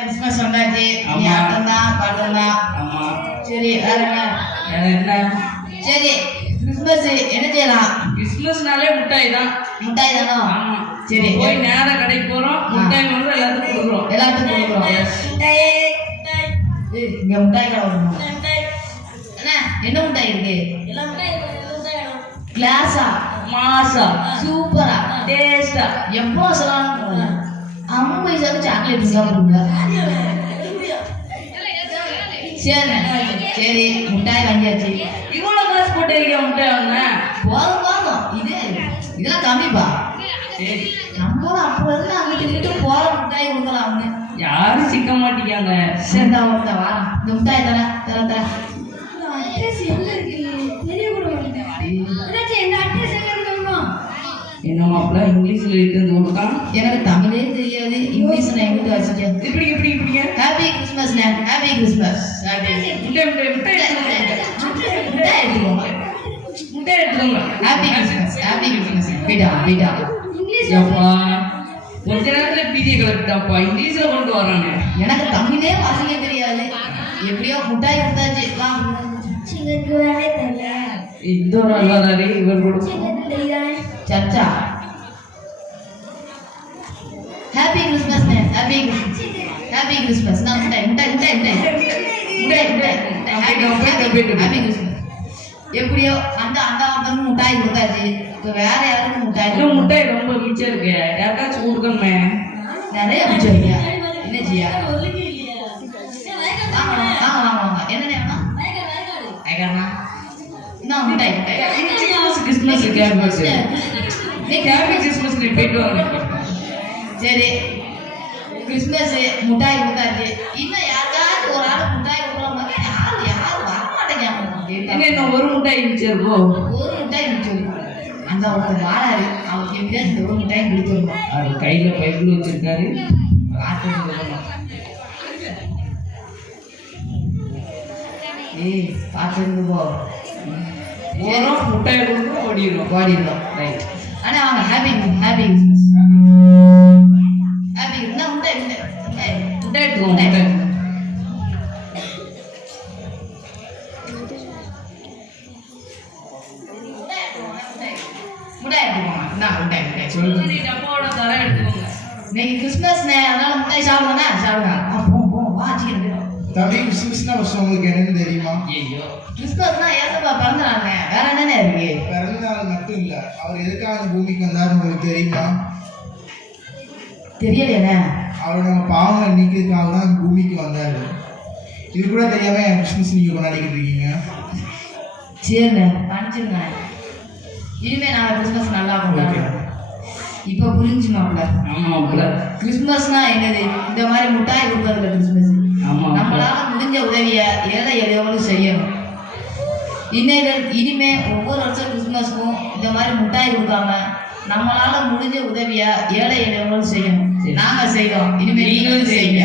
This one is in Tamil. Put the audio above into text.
கிறிஸ்மஸ் வந்தாச்சு. சரி சரி கிறிஸ்மஸ் என்ன செய்யலாம்? கிறிஸ்மஸ்னாலே மிட்டாய் தான். மிட்டாய் தானோ? சரி போய் நேரா கடைக்கு போறோம், மிட்டாய் வந்து எல்லாத்துக்கும் கொடுக்குறோம். இங்க மிட்டாய் கடை வருமா? என்ன மிட்டாய் இருக்கு? கிளாஸா, மாசா, சூப்பரா, டேஸ்டா, எப்போ சொல்லலாம் 50 பைசாக்கு சாக்லேட் சாப்பிடுங்க. சரி மிட்டாய் வாங்கியாச்சு. இவ்வளவு காசு போட்டு மிட்டாய் வாங்க போதும் இதெல்லாம் கம்மிப்பா. சரி நம்ம அப்போ இருந்து அங்கிட்டு போற மிட்டாய் கொடுக்கலாம். யாரும் சிக்க மாட்டேங்காங்க. சரி தான் வா இந்த மிட்டாய் தர என்ன மாப்பிள்ள இங்கிலீஷ்ல இருக்கிறது கொடுத்தான். எனக்கு தமிழே தெரியாது, இங்கிலீஷ் நான் எங்கிட்ட வச்சுட்டேன். இப்படி ஹாப்பி கிறிஸ்மஸ் ஹாப்பி கிறிஸ்மஸ். முட்டை எடுத்துக்கோங்க. Happy Christmas. வீடா ஏப்பா கொஞ்ச நேரத்துல பீதியை கலப்பிட்டாப்பா, இங்கிலீஷ்ல கொண்டு வராங்க. எனக்கு தமிழே வாசிக்க தெரியாது. எப்படியோ முட்டாய் கொடுத்தாச்சு. இந்த ஒரு அல்வாதாரி இவர் கூட Charcha. Happy Christmas happy Christmas. நான் முட்டாய் ஹாப்பி கிறிஸ்மஸ். எப்படியோ அந்த ஒருத்தருக்கு முட்டாய் கொடுத்தாச்சு. இப்போ வேற யாருக்கும் முட்டாய் ரொம்ப மிச்சம் இருக்கு, யாருக்காச்சும் கொடுக்கணுமே. நிறைய மிச்சம் இல்லையா? என்ன செய்யா? வாங்க என்னென்ன வேணும்? என்ன முட்டாய்? கிறிஸ்மஸ் கிறிஸ்மஸ் போயிட்டு வாங்க. சரி கிறிஸ்மஸ் முட்டாய் கொடுத்தாச்சு. இன்னும் யாருக்காச்சும் ஒரு ஆள் முட்டாய் கொடுக்குற மாதிரி யாரும் வர மாட்டேங்க. என்ன ஒரு முட்டாய் மிச்சம் இருக்கோ? ஒரு முட்டாய் மிச்சம். அந்த ஒருத்தர் வாழாரு, அவருக்கு எப்படியா இந்த ஒரு முட்டாய் கொடுத்துருவோம். அவர் கையில பைபிள் வச்சிருக்காரு. பார்த்துருந்து போ. போறோம், முட்டாய் கொடுக்கும், ஓடிடுறோம். ரைட். ஆனா அவங்க ஹாப்பி கிறிஸ்மஸ். ஹாப்பி முட்டாய் எடுத்துக்கோங்க. கிறிஸ்மஸ் அதனால முட்டாய் சாப்பிடுங்க. தம்பி கிறிஸ்மஸ்னா உங்களுக்கு என்னன்னு தெரியுமா? கிறிஸ்மஸ்னா ஏசப்பா பிறந்தாங்க. வேற என்னென்ன இருக்கு? பிறந்த நாள் மட்டும் இல்ல, அவர் எதுக்காக பூமிக்கு வந்தாருன்னு உங்களுக்கு தெரியுமா? தெரியலையே. அவர் நம்ம பாவங்களை நீக்கிறதுக்காக தான் பூமிக்கு வந்தாரு. இது கூட தெரியாம என் கிறிஸ்மஸ் நீங்க கொண்டாடிக்கிட்டு இருக்கீங்க. சரிண்ணே, மன்னிச்சிருங்க. இனிமே நான் கிறிஸ்மஸ் நல்லா கொண்டாடுறேன். இப்போ புரிஞ்சு மாப்பிள்ள, கிறிஸ்மஸ்னா என்னது? இந்த மாதிரி முட்டாய் கொடுக்கறதுல கிறிஸ்மஸ். நம்மளால முடிஞ்ச உதவியை ஏழை எளியவங்களும் செய்யணும். இனிமே ஒவ்வொரு வருஷம் கிறிஸ்மஸ்க்கும் இந்த மாதிரி முட்டாய் கொடுக்காம நம்மளால முடிஞ்ச உதவியை ஏழை எளியவங்களும் செய்யணும். நாங்க செய்யறோம், இனிமே நீங்களும் செய்யுங்க.